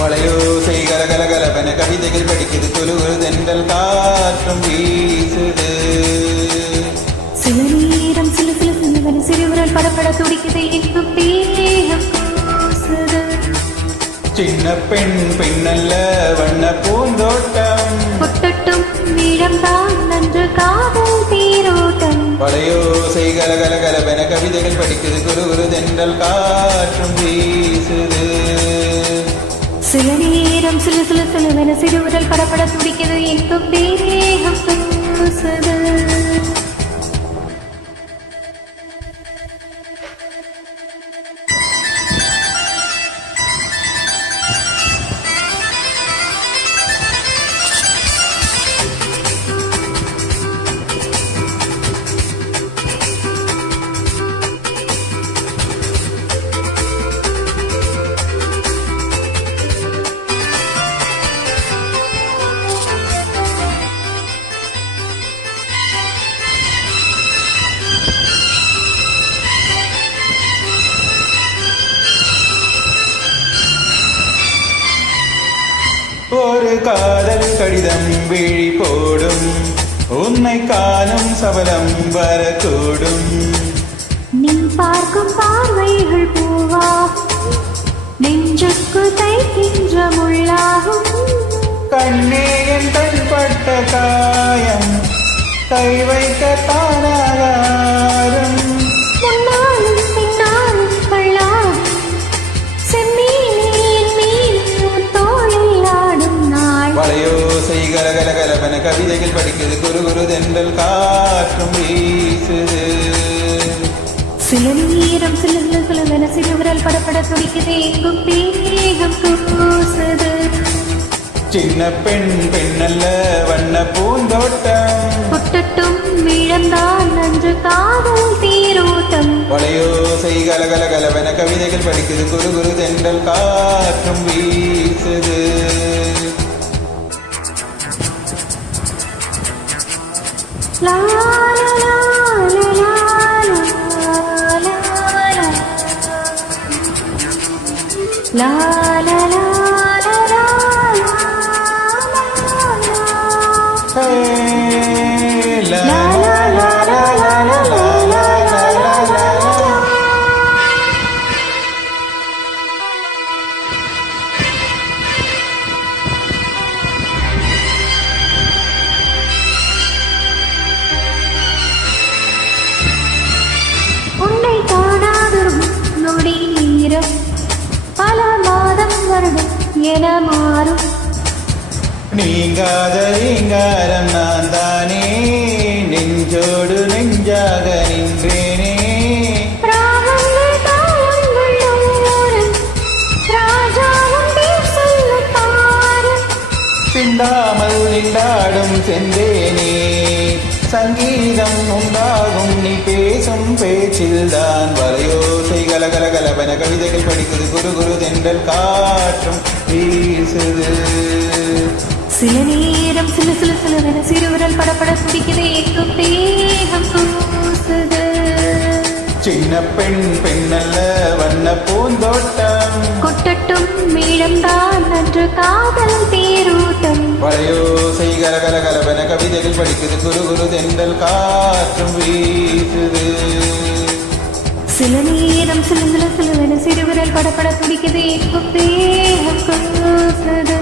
வளையோசை கலகலகலவென கவிதைகள் படிக்குது குலுகுரு தென்றல் காற்றும் வீசுது. சில நேரம் சில சில சிலுவன சிறுவிரல் படப்பட துடிக்குது இன்னும் தேகம் கூசுது. சின்ன பெண் பெண்ணல்ல வண்ண பூந்தோட்டம் கொட்டட்டும் இளம்தான் நன்று காதல் தேரோட்டம். வளையோசை கலகலகலவென கவிதைகள் படிக்குது குலுகுரு தென்றல் காற்றும் வீசுது. சில நேரம் சில சில சிலுவன சிறுவிரல் படப்பட துடிக்குது இன்னும் தேகம் கூசுது. ஒரு காதல் கடிதம் விழி போடும் உன்னை காணும் சபலம் வரக்கூடும். நீ பார்க்கும் பார்வைகள் பூவாகும் நெஞ்சுக்கு தைக்கின்ற முள்ளாகும். கண்ணே என் கண்பட்ட காயம் கை வைக்க தானாகாரம். முன்னாலும் பின்னாலும் கள்ளாகும் செம்மீனே என் மீன் தோளில் ஆடும் நாள். வளையோசை கலகலகலவென கவிதைகள் படிக்குது குறுகுறு தென்றல் காற்றும் வீசுது. சில நேரம் சில சில சிலவென சிறுவிரல் படப்பட துடிக்குது எங்கும் தேகம் கூசுது. சின்ன பெண் பெண்ணல்ல வண்ண பூந்தோட்டம் கொட்டட்டும் இளம்தான் நன்று காதல் தேரோட்டம். வளையோசை கலகலகலவென கவிதைகள் படிக்குது குறுகுறு தென்றல் காற்றும் வீசுது. லா லா லா லா லா லா லா. உன்னை காணாதொரு நொடி நேரம் பல மாதம் வருடம் என மாறும். நீங்காத ரீங்காரம் நான் தானே நெஞ்சோடு நெஞ்சாக நின்றேனே. ராகங்கள் தாளங்கள் ஓரம் ராஜாவும் பேர் சொல்லும் பாரம். சிந்தாமல் நின்றாடும் செந்தேனே சங்கீதம் உண்டாகும் நீ பேசும் பேச்சில்தான். வளையோசை கலகலகலவென கவிதைகள் படிக்குது குறுகுறு தென்றல் காற்றும் வீசுது. சில நேரம் சில சில சிலவென சிறுவிரல் படப்பட துடிக்குது எங்கும் தேகம் கூசுது. சின்ன பெண் பெண்ணல்ல வண்ண பூந்தோட்டம் கொட்டட்டும் இளம்தான் நன்று காதல் தேரோட்டம். வளையோசை கலகலகலவென கவிதைகள் படிக்குது குறுகுறு தென்றல் காற்றும் வீசுது. சில நேரம் சில சில சிலவென சிறுவிரல் படப்பட துடிக்குது எங்கும் தேகம் கூசுது.